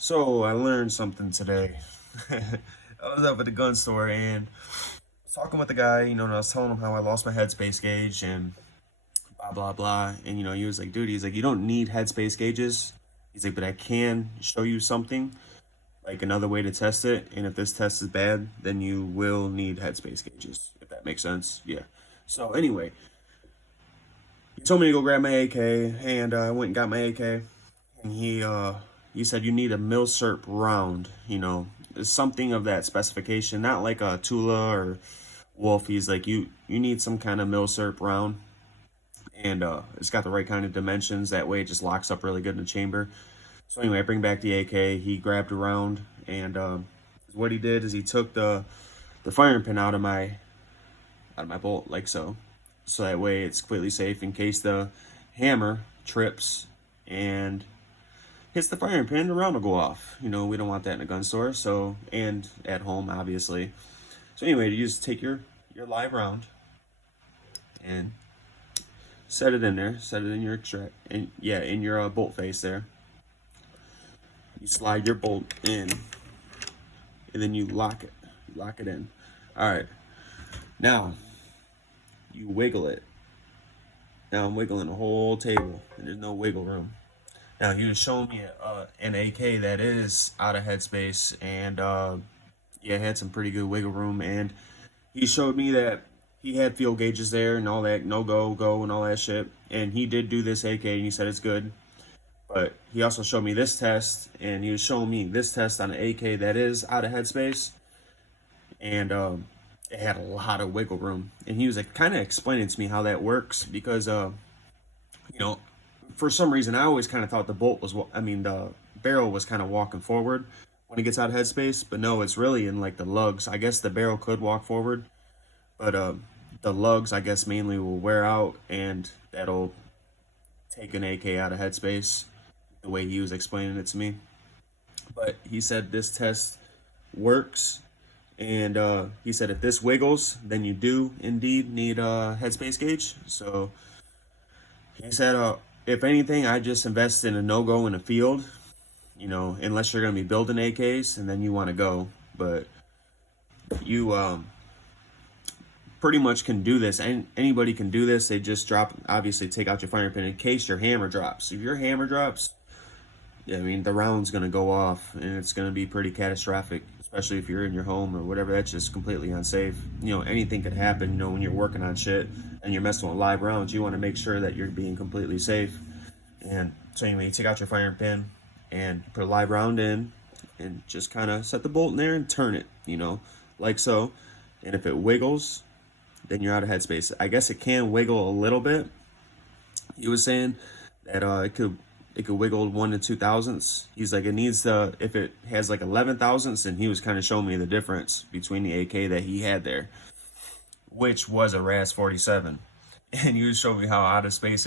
So I learned something today. I was up at the gun store and talking with the guy, and I was telling him how I lost my headspace gauge and blah blah blah. And he was like, dude, he's like, you don't need headspace gauges. He's like, but I can show you something, like another way to test it. And if this test is bad, then you will need headspace gauges, if that makes sense. Yeah. So anyway, he told me to go grab my AK, and I went and got my AK. And he said you need a milsurp round, something of that specification, not like a Tula or Wolf. He's like, you need some kind of milsurp round, and it's got the right kind of dimensions. That way it just locks up really good in the chamber. So anyway, I bring back the AK. He grabbed a round, and what he did is he took the firing pin out of my bolt, like so. So that way it's completely safe in case the hammer trips and hits the firing pin, the round will go off. We don't want that in a gun store, so, and at home, obviously. So anyway, you just take your live round and set it in there, set it in your in your bolt face there. You slide your bolt in, and then you lock it in. All right, now you wiggle it. Now I'm wiggling the whole table, and there's no wiggle room. Now he was showing me an AK that is out of headspace, and yeah, it had some pretty good wiggle room. And he showed me that he had field gauges there and all that, no go and all that shit. And he did do this AK, and he said it's good. But he also showed me this test, and he was showing me this test on an AK that is out of headspace, and it had a lot of wiggle room. And he was like kind of explaining to me how that works, because for some reason, I always kind of thought the barrel was kind of walking forward when it gets out of headspace, but no, it's really in like the lugs. I guess the barrel could walk forward, but the lugs, I guess, mainly will wear out, and that'll take an AK out of headspace, the way he was explaining it to me. But he said this test works, and he said if this wiggles, then you do indeed need a headspace gauge. So he said, if anything, I just invest in a no-go in a field, unless you're going to be building AKs, and then you want to go. But you pretty much can do this. Anybody can do this. They just obviously take out your firing pin in case your hammer drops. If your hammer drops, yeah, the round's going to go off, and it's going to be pretty catastrophic, especially if you're in your home or whatever. That's just completely unsafe. Anything could happen, when you're working on shit and you're messing with live rounds. You want to make sure that you're being completely safe. And so anyway, you take out your firing pin and put a live round in, and just kind of set the bolt in there and turn it, like so. And if it wiggles, then you're out of headspace. I guess it can wiggle a little bit. He was saying that it could wiggle 1 to 2 thousandths. He's like, it needs if it has like 11 thousandths, and he was kind of showing me the difference between the AK that he had there, which was a RAS 47. And he was showing me how out of headspace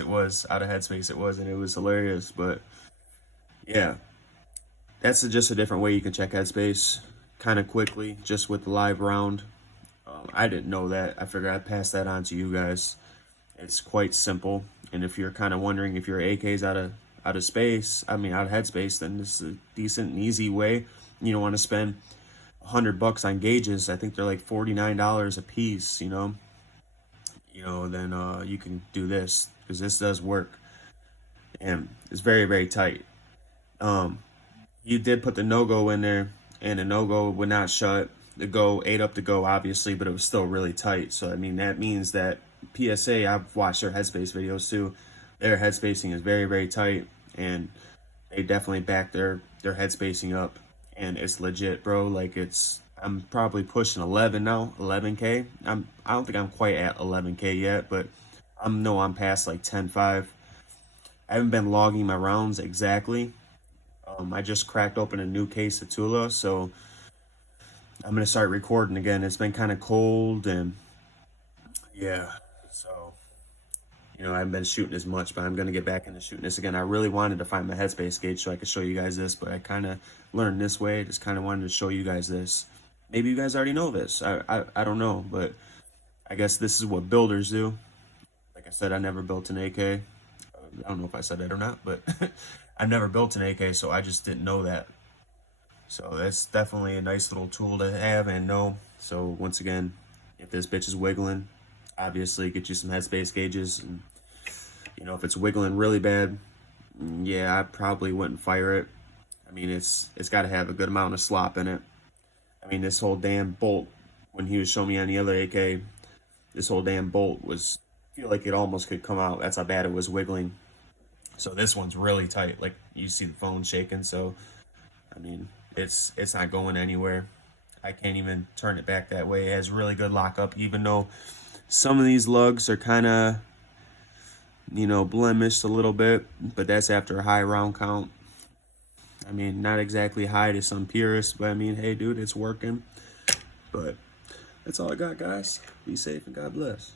it was, and it was hilarious. But yeah, that's just a different way you can check headspace kind of quickly, just with the live round. I didn't know that. I figured I'd pass that on to you guys. It's quite simple, and if you're kind of wondering if your AK's out of headspace, then this is a decent and easy way. You don't want to spend $100 on gauges. I think they're like $49 a piece. Then you can do this, because this does work, and it's very, very tight. You did put the no-go in there, and the no-go would not shut. The go ate up the go, obviously, but it was still really tight. So that means that PSA, I've watched their headspace videos too. Their head spacing is very, very tight, and they definitely back their head spacing up, and it's legit, bro. Like, I'm probably pushing 11 now, 11K. I don't think I'm quite at 11K yet, but I'm past like 10.5. I haven't been logging my rounds exactly. I just cracked open a new case of Tula, so I'm gonna start recording again. It's been kind of cold, and yeah, so I haven't been shooting as much, but I'm gonna get back into shooting this again. I really wanted to find my headspace gauge so I could show you guys this, but I kind of learned this way. I just kind of wanted to show you guys this. Maybe you guys already know this. I don't know, but I guess this is what builders do. Like I said, I never built an AK. I don't know if I said that or not, but I never built an AK, so I just didn't know that. So that's definitely a nice little tool to have and know. So once again, if this bitch is wiggling, obviously get you some headspace gauges. And, you know, if it's wiggling really bad, yeah, I probably wouldn't fire it. I mean, it's got to have a good amount of slop in it. I mean, this whole damn bolt, when he was showing me on the other AK, this whole damn bolt was, I feel like it almost could come out. That's how bad it was wiggling. So this one's really tight. Like, you see the phone shaking. So, I mean, it's not going anywhere. I can't even turn it back that way. It has really good lockup, even though some of these lugs are kind of, you know, blemished a little bit, but that's after a high round count. I mean, not exactly high to some purists, but I mean, hey, dude, it's working. But that's all I got, guys. Be safe and God bless.